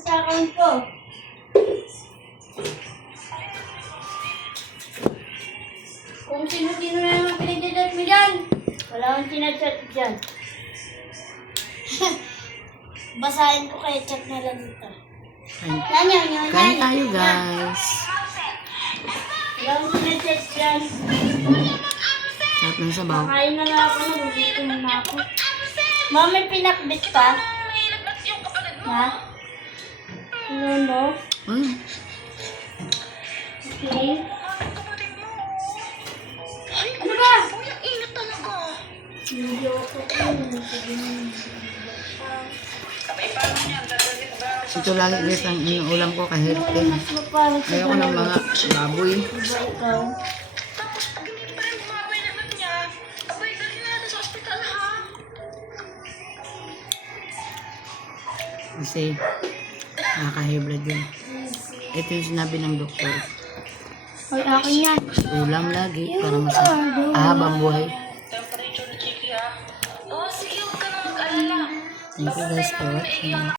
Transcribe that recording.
sa account ko. Kung sino-sino na naman pinagdadal mo dyan. Wala akong sinachat dyan. Basahin ko kaya chat na lang dito. Kain tayo, guys. Wala akong sinachat dyan. Sarap ng sabaw. Makain na nga ako, nagugutom na ako. Mama, may pinakbit pa? Ha? Ano, no? Okay. Ano ba? Video ko po. Ito lagi guys ang inuulam ko kahit ayoko ng mga baboy. Ikaw. Kasi nakaka-high blood yun. Ito yung sinabi ng doktor. Ay, akin yan. Ulam lagi para mas habang buhay. Thank you guys for watching.